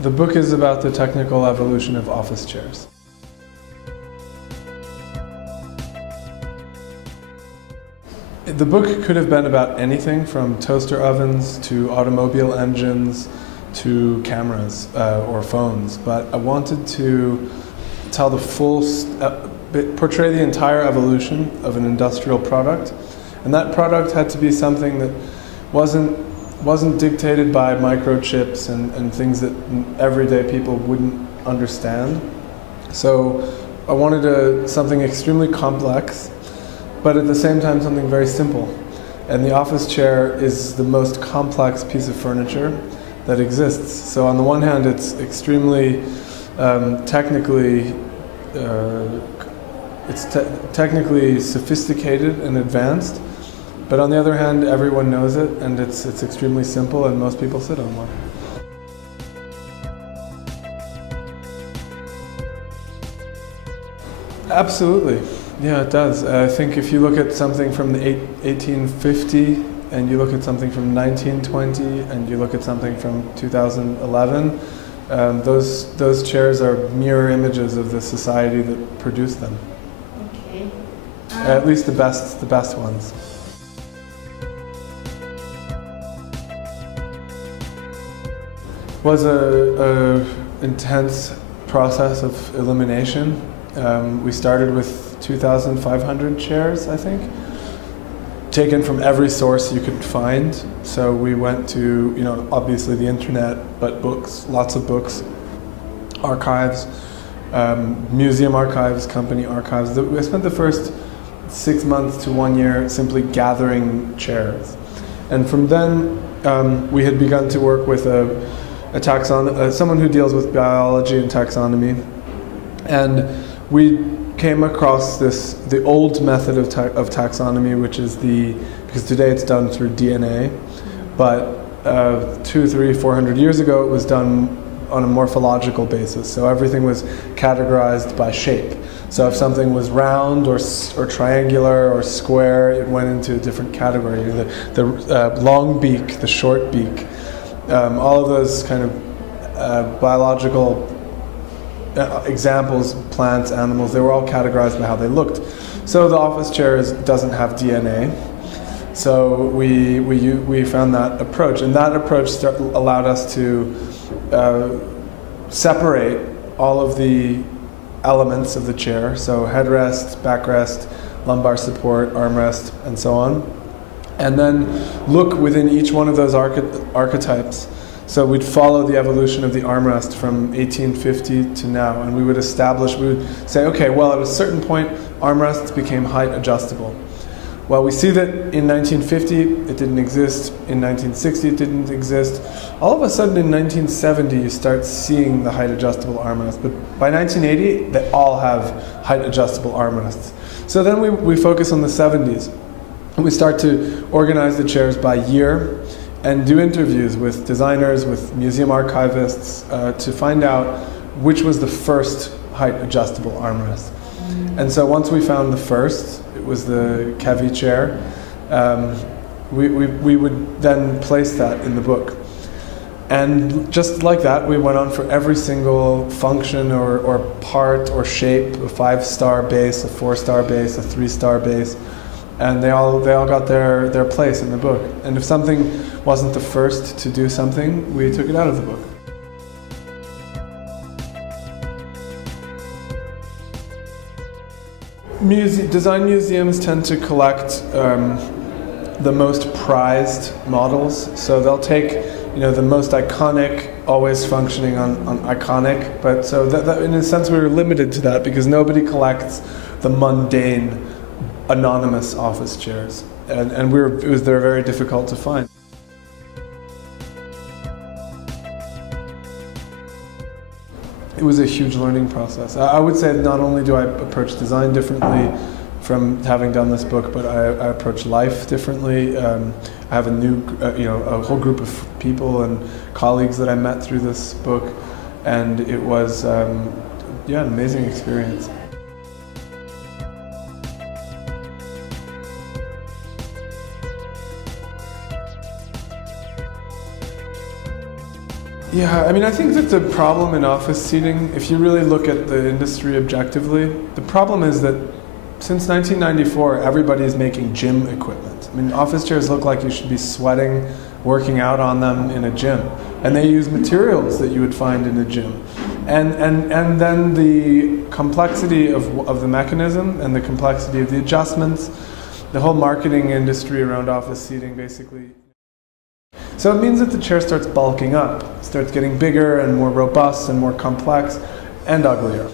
The book is about the technical evolution of office chairs. The book could have been about anything from toaster ovens to automobile engines to cameras or phones, but I wanted to tell the portray the entire evolution of an industrial product, and that product had to be something that wasn't dictated by microchips and things that everyday people wouldn't understand. So I wanted something extremely complex, but at the same time something very simple. And the office chair is the most complex piece of furniture that exists. So on the one hand, it's extremely technically sophisticated and advanced, but on the other hand, everyone knows it, and it's extremely simple, and most people sit on one. Absolutely. Yeah, it does. I think if you look at something from the 1850 and you look at something from 1920 and you look at something from 2011, those chairs are mirror images of the society that produced them. Okay. At least the best ones. Was a intense process of elimination. We started with 2,500 chairs, I think, taken from every source you could find. So we went to, obviously the internet, but books, lots of books, archives, museum archives, company archives. I spent the first 6 months to 1 year simply gathering chairs. And from then, we had begun to work with someone who deals with biology and taxonomy. And we came across the old method of taxonomy, which is because today it's done through DNA, but 200, 300, 400 years ago it was done on a morphological basis. So everything was categorized by shape. So if something was round or triangular or square, it went into a different category. The long beak, the short beak, all of those kind of biological examples, plants, animals, they were all categorized by how they looked. So the office chair doesn't have DNA. So we found that approach, and that approach allowed us to separate all of the elements of the chair, so headrest, backrest, lumbar support, armrest, and so on, and then look within each one of those archetypes. So we'd follow the evolution of the armrest from 1850 to now, and we would say, okay, well, at a certain point, armrests became height adjustable. Well, we see that in 1950, it didn't exist. In 1960, it didn't exist. All of a sudden, in 1970, you start seeing the height adjustable armrest. But by 1980, they all have height adjustable armrests. So then we focus on the 70s. And we start to organize the chairs by year and do interviews with designers, with museum archivists, to find out which was the first height adjustable armrest. And so once we found the first, it was the Kevi chair, we would then place that in the book. And just like that, we went on for every single function or part or shape, a 5-star base, a 4-star base, a 3-star base, and they all got their place in the book. And if something wasn't the first to do something, we took it out of the book. Design museums tend to collect the most prized models. So they'll take the most iconic, always functioning on iconic. But so that in a sense we were limited to that because nobody collects the mundane, anonymous office chairs, and they're very difficult to find. It was a huge learning process. I would say not only do I approach design differently from having done this book, but I approach life differently. I have a whole group of people and colleagues that I met through this book, and it was an amazing experience. Yeah, I mean, I think that the problem in office seating, if you really look at the industry objectively, the problem is that since 1994, everybody is making gym equipment. I mean, office chairs look like you should be sweating, working out on them in a gym. And they use materials that you would find in a gym. And then the complexity of the mechanism and the complexity of the adjustments, the whole marketing industry around office seating basically. So it means that the chair starts bulking up, starts getting bigger and more robust and more complex and uglier.